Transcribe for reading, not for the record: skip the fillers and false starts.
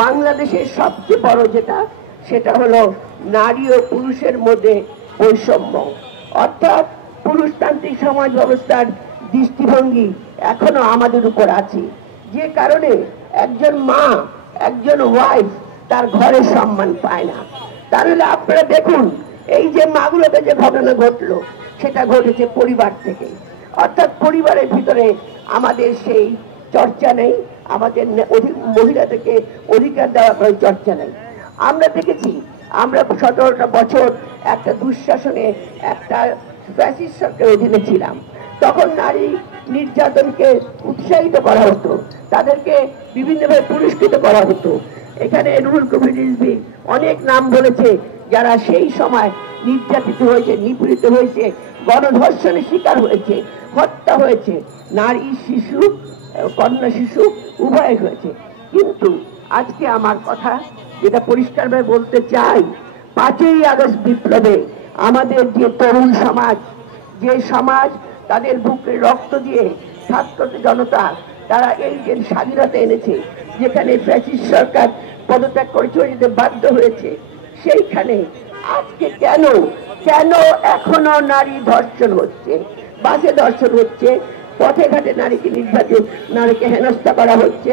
বাংলাদেশের সবচেয়ে বড় যেটা সেটা হলো নারী ও পুরুষের মধ্যে বৈষম্য, অর্থাৎ পুরুষতান্ত্রিক সমাজ ব্যবস্থার দৃষ্টিভঙ্গি এখনো আমাদের উপর আছে, যে কারণে একজন মা, একজন ওয়াইফ তার ঘরের সম্মান পায় না। তাহলে আপনারা দেখুন, এই যে মাগুলোতে যে ঘটনা ঘটলো সেটা ঘটেছে পরিবার থেকে, অর্থাৎ পরিবারের ভিতরে আমাদের সেই চর্চা নেই, আমাদের মহিলাদেরকে অধিকার দেওয়া করে চর্চা নেই। আমরা দেখেছি, আমরা 17টা বছর একটা দুঃশাসনে, একটা ফ্যাসিস্ট সরকারের অধীনে ছিলাম। তখন নারী নির্যাতনকে উৎসাহিত করা হতো, তাদেরকে বিভিন্নভাবে পুরস্কৃত করা হতো। এখানে রুহুল কবির রিজভী অনেক নাম বলেছে যারা সেই সময় নির্যাতিত হয়েছে, নিপীড়িত হয়েছে, গণধর্ষণের শিকার হয়েছে, হত্যা হয়েছে, নারী, শিশু, কন্যা শিশু উভয় হয়েছে। কিন্তু আজকে আমার কথা যেটা পরিষ্কারভাবে বলতে চাই, 5ই আগস্ট বিপ্লবে আমাদের যে তরুণ সমাজ, যে সমাজ তাদের বুকে রক্ত দিয়ে ছাত্র জনতা তারা এই যে স্বাধীনতা এনেছে, যেখানে ফ্যাসিস্ট সরকার পদত্যাগ করে চলে যেতে বাধ্য হয়েছে, সেইখানে আজকে কেন কেন এখনো নারী ধর্ষণ হচ্ছে, বাসে ধর্ষণ হচ্ছে, পথে ঘাটে নারীকে নির্যাতন, নারীকে হেনস্থা করা হচ্ছে।